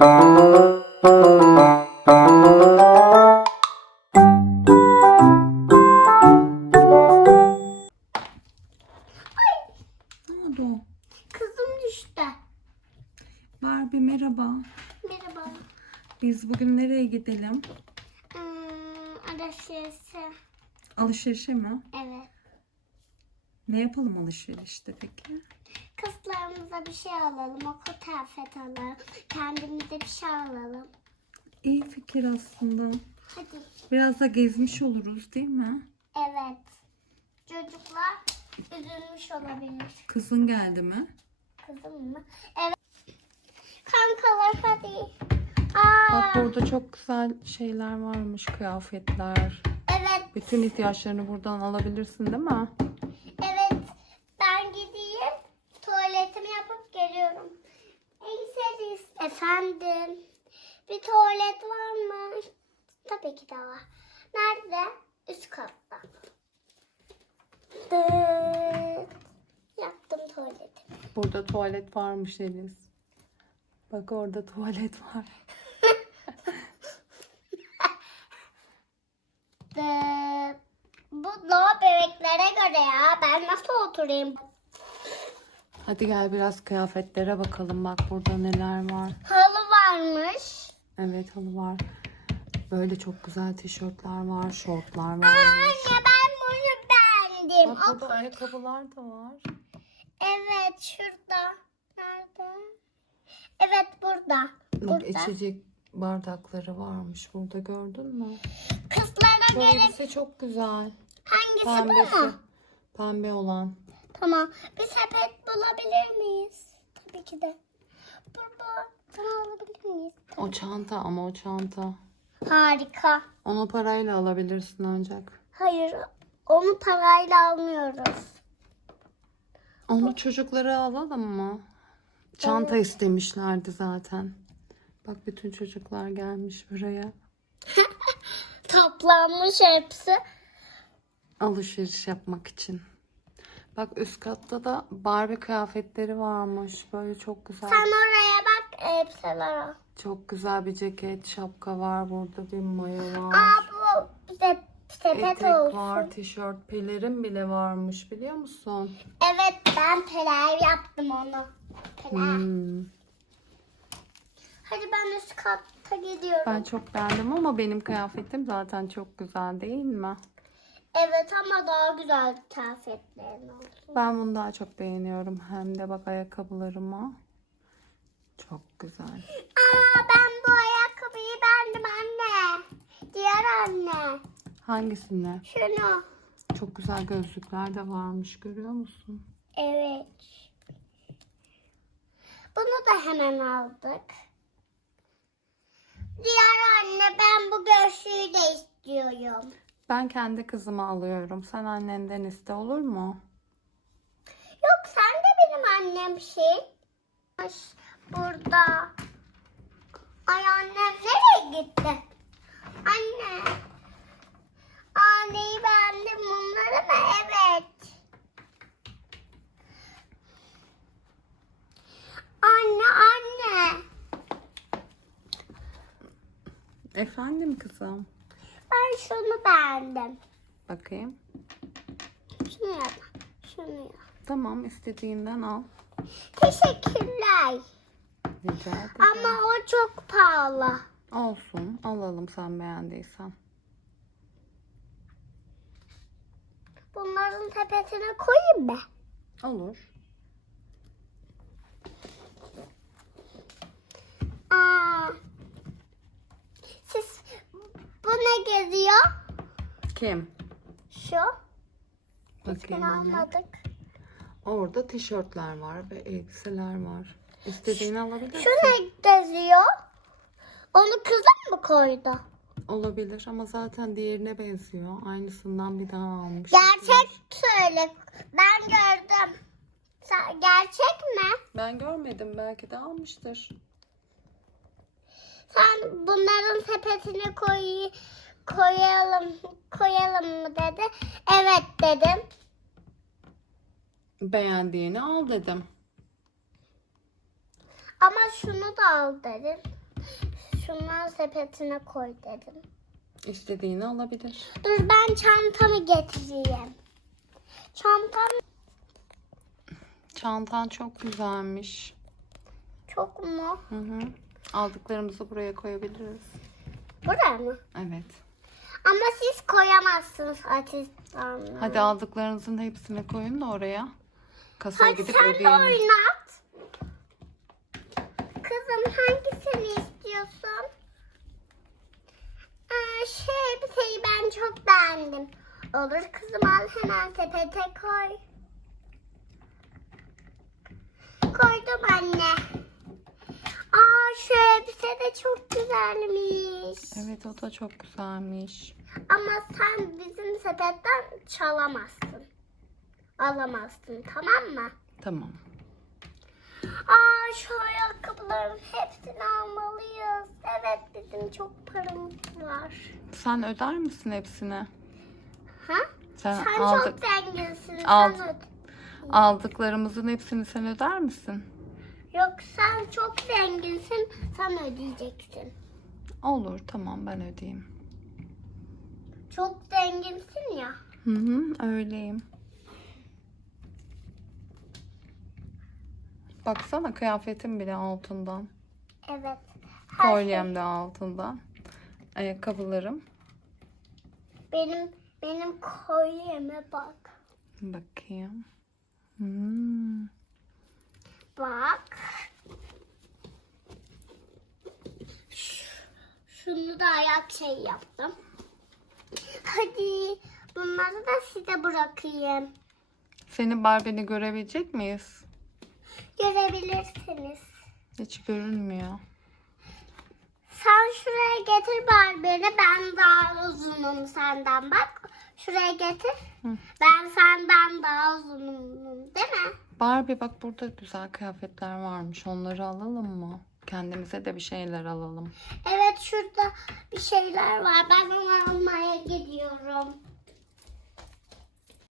Oldu? Kızım düştü. Barbie merhaba. Merhaba. Biz bugün nereye gidelim? Ee, Arasıyası. Alışverişe mi? Evet. Ne yapalım alışverişte peki? Kızlarımıza bir şey alalım. Okul kıyafet alalım. Kendimize bir şey alalım. İyi fikir aslında. Hadi. Biraz da gezmiş oluruz değil mi? Evet. Çocuklar üzülmüş olabilir. Kızın geldi mi? Kızım mı? Evet. Kankalar hadi. Aa, Bak burada çok güzel şeyler varmış, kıyafetler. evet. Bütün ihtiyaçlarını buradan alabilirsin değil mi? Evet. Ben gideyim. Tuvaletimi yapıp geliyorum. Elseris. Efendim. Bir tuvalet var mı? Tabii ki de var. Nerede? Üst katta. Dıt. Yaptım tuvaletimi. Burada tuvalet varmış Eliz. Bak orada tuvalet var. Dıt. Bu no bebeklere göre ya. Ben nasıl oturayım? Hadi gel biraz kıyafetlere bakalım. Bak burada neler var. Halı varmış. Evet halı var. Böyle çok güzel tişörtler var, şortlar var. Anne ben bunu beğendim. Bak burada ayakkabılar da var. Evet şurada. Nerede? Evet burada. Bak Burada. içecek bardakları varmış burada gördün mü? Kızlara Bu göre elbise çok güzel. hangisi bu Pembesi. mu? Pembe olan. Tamam. Bir sepet bulabilir miyiz? Tabii ki de. Burada. Bunu alabilir miyiz? O çanta ama o çanta. Harika. Onu parayla alabilirsin ancak. Hayır. Onu parayla almıyoruz. Onu çocuklara alalım mı? Çanta istemişlerdi zaten. Bak bütün çocuklar gelmiş buraya. Toplanmış hepsi. Alışveriş yapmak için. Bak üst katta da Barbie kıyafetleri varmış. Böyle çok güzel. Sen oraya bak elbiseler al. Çok güzel bir ceket, şapka var burada. Bir mayo var. Aa bu sepet Etek olsun. var, tişört, pelerin bile varmış biliyor musun? Evet ben peler yaptım onu. Peler. Hmm. Hadi ben üst katta gidiyorum. Ben çok beğendim ama benim kıyafetim zaten çok güzel değil mi? Evet ama daha güzel kıyafetlerin olsun. Ben bunu daha çok beğeniyorum. Hem de bak ayakkabılarıma. Çok güzel. Aa ben bu ayakkabıyı beğendim anne. Diğer anne. Hangisini? Şunu. Çok güzel gözlükler de varmış görüyor musun? Evet. Bunu da hemen aldık. Diğer anne ben bu göğsüyü de istiyorum. Ben kendi kızıma alıyorum. Sen annenden iste olur mu? Yok sen de benim annem şey. Burada. Ay annem nereye gitti? Anne. Anneyi beğendim bunları mı? Evet. Anne anne. Efendim kızım. Ben şunu beğendim. Bakayım. Şunu yap. Şunu yap. Tamam istediğinden al. Teşekkürler. Rica ederim. Ama o çok pahalı. Olsun alalım sen beğendiysen. Bunların sepetine koyayım mı? Olur. Aa, ne geziyor? Kim? Şu. Bakayım anne. almadık. Orada tişörtler var ve elbiseler var. İstediğini alabilirsin. Şu ne geziyor? Onu kızım mı koydu? Olabilir ama zaten diğerine benziyor. Aynısından bir daha almış. Gerçek söyle. Ben gördüm. Sen, gerçek mi? Ben görmedim. Belki de almıştır. Sen bunların sepetine koy, koyalım koyalım mı dedi. Evet dedim. Beğendiğini al dedim. Ama şunu da al dedim. şunları sepetine koy dedim. İstediğini alabilir. Dur ben çantamı getireyim. Çantam Çantan çok güzelmiş. çok mu? Hı hı. Aldıklarımızı buraya koyabiliriz. Buraya mı? Evet. Ama siz koyamazsınız asistanla. Hadi aldıklarınızın hepsini koyun da oraya. Kasaya Hadi gidip sen de ödeyelim. oynat. Kızım hangisini istiyorsun? Aa, şu elbiseyi ben çok beğendim. Olur kızım al hemen sepete koy. Koydum anne. Şu elbise de çok güzelmiş. Evet o da çok güzelmiş. Ama sen bizim sepetten çalamazsın. Alamazsın tamam mı? Tamam. Aa şu ayakkabıların hepsini almalıyız. Evet bizim çok paramız var. Sen öder misin hepsini? Ha? Sen, Sen aldık, çok zenginsin. Al- Sen öde. aldıklarımızın hepsini sen öder misin? Yok sen çok zenginsin. Sen ödeyeceksin. Olur tamam ben ödeyeyim. Çok zenginsin ya. Hı hı öyleyim. Baksana kıyafetim bile altından. Evet. Her şey- Kolyem de altından. Ayakkabılarım. benim benim kolyeme bak. Bakayım. Hmm. Bak. Şunu da ayak şey yaptım. Hadi bunları da size bırakayım. Seni Barbie'ni görebilecek miyiz? Görebilirsiniz. Hiç görünmüyor. Sen şuraya getir Barbie'ni. Ben daha uzunum senden bak. Şuraya getir. Hı. Ben senden daha uzunum değil mi? Barbie bak burada güzel kıyafetler varmış. Onları alalım mı? Kendimize de bir şeyler alalım. Evet şurada bir şeyler var. Ben onu almaya gidiyorum.